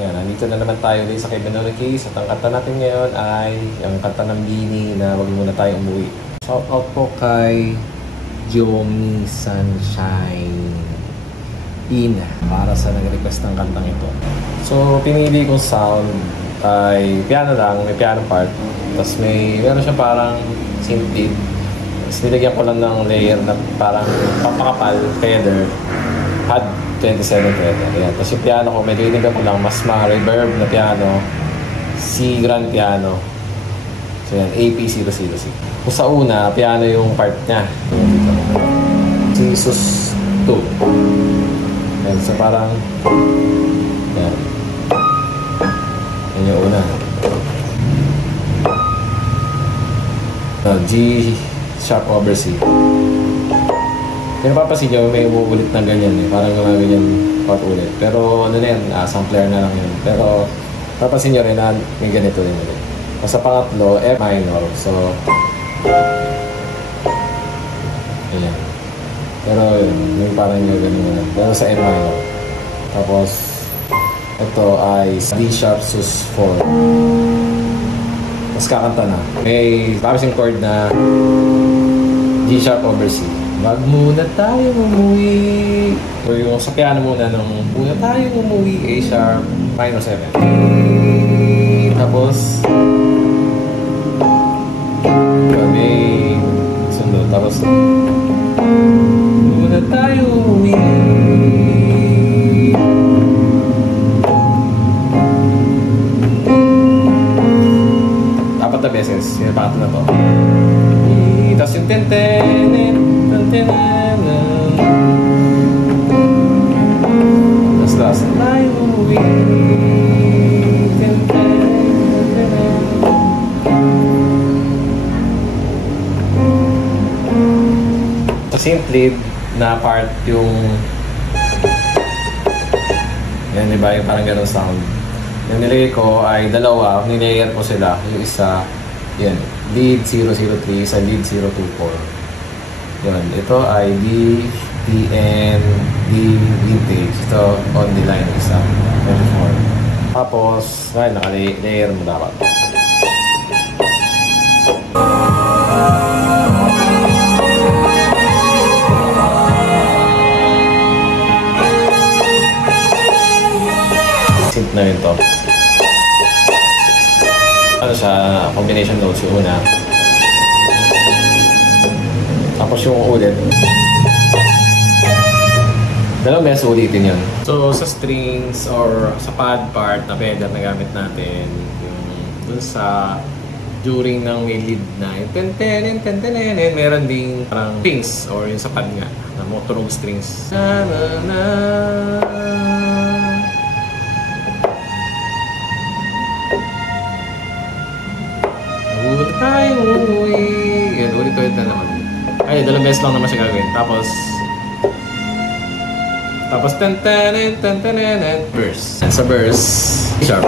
Yan, nandito na naman tayo ulit sa kay Benoni Case at ang kanta natin ngayon ay ang kanta ng Bini na Wag Muna Tayo Umuwi. Shout out po kay Jomi Sunshine Ina para sa nag-request ng kantang ito. So, pinili kong sound ay piano lang, may piano part. Tapos meron siya parang synth beat. Tapos nilagyan ko lang ng layer na parang papakapal, feather, pad 27 feather. Ayan. Tapos yung piano ko, may dinigan ko lang mas ma-reverb na piano, C grand piano. So yan, AP006. Kung sa una, piano yung part niya. C sus 2. Ayan, so parang yan. Yan yung una. G sharp over C. Kaya papasin nyo, may umuulit na ganyan eh. Parang mga ganyan paulit. Pero ano na yan, sampler na lang yun. Pero papasin nyo rin na may ganito rin ulit. Sa pangatlo, F minor. So, ayan. Pero yun, yung parang yung ganyan na. Pero sa F minor. Tapos, ito ay D sharp sus 4. Tapos kakanta na. May papasin chord na G sharp over C. Wag muna tayo umuwi. So yung sa piano muna nung muna tayo umuwi, A sharp, minor 7. Tapos may sundo. Tapos muna tayo umuwi. Apat na beses. Yung pato na to. Tapos yung ten-ten. Tapos last tayo umuwi. Synth lead na part yung yan, diba? Yung parang ganun sound. Yung nilagay ko ay dalawa. Nilayer ko sila. Yung isa yan, lead 003, isa lead 024. Yun, ito ay D, DN, D vintage. Ito on the line isa. 24. Tapos, ay, naka-layer mo dapat. Synth na yun to. Ano siya, combination notes yung una. Tapos yung ulit. Dalawang beses ulitin yun. So, sa strings or sa pad part na pedal na gamit natin, yung dun sa during ng may lead na ten-ten, meron ding parang strings or yung sa pad nga na motorong strings. Na, na, na. Huwag tayo umuwi. Yan, ulit-ulit na naman. Ay, dalawang beses lang naman siya gagawin. Tapos ten-ten, verse. Sa verse, sharp.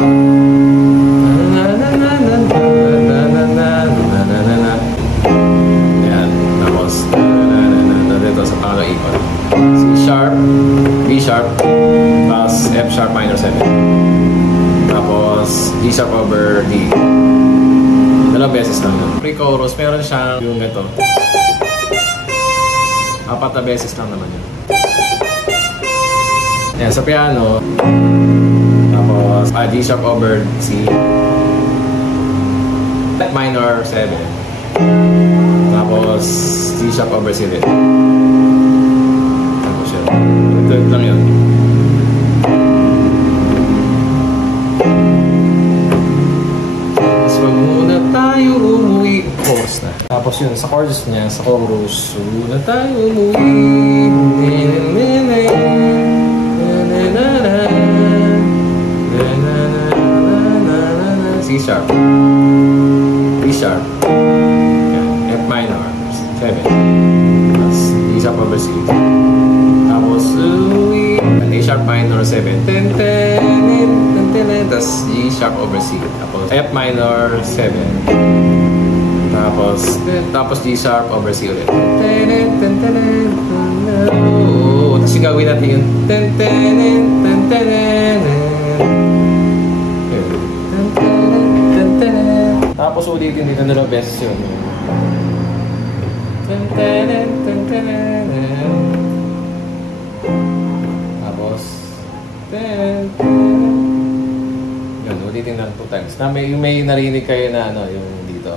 Yan. Tapos, dito sa pangalang ikot. C sharp, B sharp, tapos F sharp minor 7. Tapos, D sharp over D. Dalawang beses lang yun. Pre-chorus, meron siyang yung ganito. Apat na beses lang naman yun. Yan, sa piano. Tapos, D sharp over C. F minor 7. Tapos, C sharp over C din. Tapos yun. Ito lang yun. Tapos, wag muna tayo umuwi. Chorus na. Tapos yun, sa chorus niya, sa chorus, muna tayo umuwi. C sharp, D sharp, F minor, 7, tapos D sharp over C, tapos A sharp minor 7, tapos G sharp over C, tapos F minor 7, tapos G sharp over C ulit. Tapos gagawin natin yung Tapos ulitin dito 2 beses yun. Tapos yun, ulitin lang 2 times. Na may narinig kayo na ano, yung dito.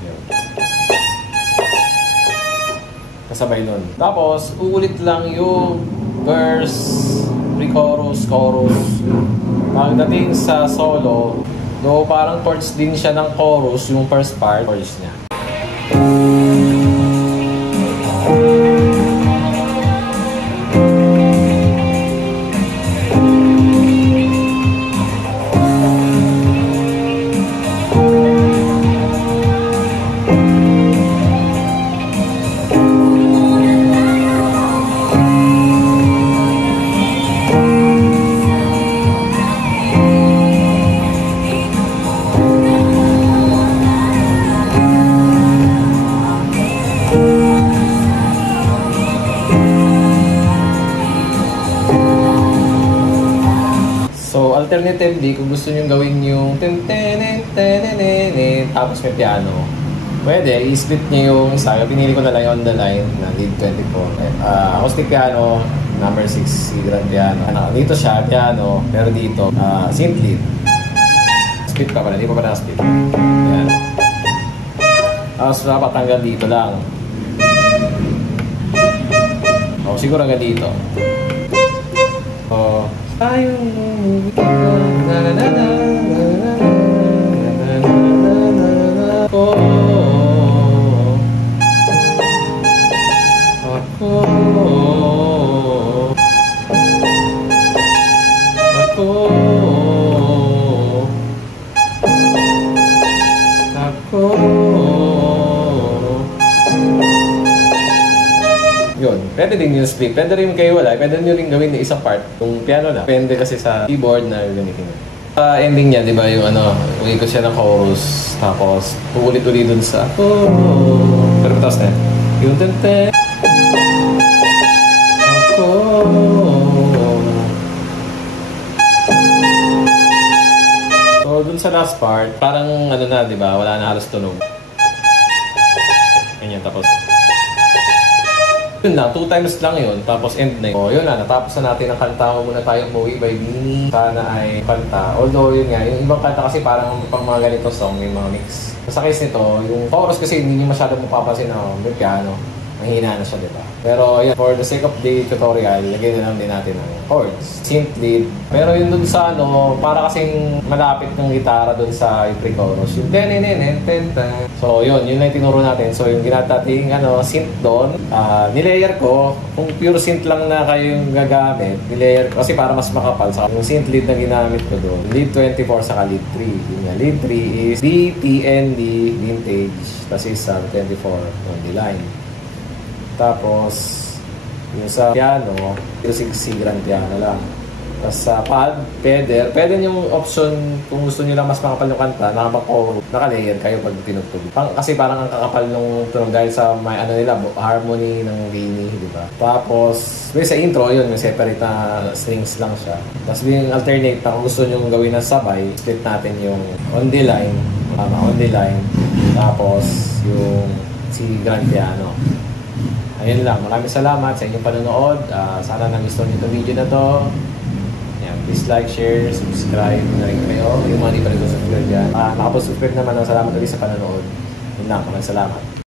Yun. Kasabay nun. Tapos, uulit lang yung verse, pre-chorus, chorus. Pagdating sa solo, though parang chords din siya ng chorus, yung first part, chorus niya. So, alternatively, kung gusto nyo gawin yung tapos may piano, pwede, i-split nyo yung isa. Pinili ko na lang yung On the Line na lead 24. Acoustic piano, number 6, C grand piano. Dito siya, piano, pero dito, synth lead. Split pa pala, hindi pa pala split. Ayan. Tapos dapat hanggang dito lang. O, siguro hanggang dito. O, tayong yun, pwede din yung split. Pwede rin kayo wala. Pwede nyo rin gawin na isang part. Kung piano na, depende kasi sa keyboard na gamitin nyo. Ending niya, di ba, yung ano, uikot siya ng chorus, tapos uulit-ulit dun sa pero tapos na, yung tente so dun sa last part, parang ano na, di ba, wala na halos tunog. Ganyan, tapos yun na, 2 times lang yun, tapos end na yun. O, yun na, natapos na natin ang kanta Muna Tayong Umuwi by Beanie. Sana ay kanta. Although, yun nga, yung ibang kanta kasi parang pang mga ganito song, yung mga mix. Sa case nito, yung chorus kasi hindi nyo masyadong mapapansin na may piano. Mahina na siya, diba? Pero, yan, for the sake of the tutorial, lagyan na lang din natin ang chords. Synth lead. Pero yun dun sa ano, para kasing malapit ng gitara dun sa pre-chorus. Yung ten-ten-ten-ten-ten. So, yun lang tinuro natin. So, yung ginatating ano, synth doon, nilayer ko. Kung pure synth lang na kayo yung gagamit, nilayer ko. Kasi para mas makapal. Sa yung synth lead na ginamit ko doon, lead 24 saka lead 3. Yun nga, lead 3 is DTND Vintage. Tapos is 24 on the line. Tapos, yung sa piano, yung C grand piano lang. Tapos sa pad, pwede yung option kung gusto nyo lang mas makapal yung kanta, naka-layer kayo pag tinugtog. Kasi parang ang kakapal nung tunog dahil sa may ano nila, harmony ng Beanie, di ba? Tapos, sa intro, yun, may separate na strings lang siya. Tapos yung alternate na kung gusto nyo gawin ng sabay, split natin yung on the line, tapos yung C grand piano. Ayun lang, maraming salamat sa inyong panonood. Sana nagustuhan niyo itong video na to. Yan, please like, share, subscribe na rin kayo. Yung mga di pa rin subscribe dyan. Nakapag-subscribe naman, salamat ulit sa panonood. Yun lang, maraming salamat.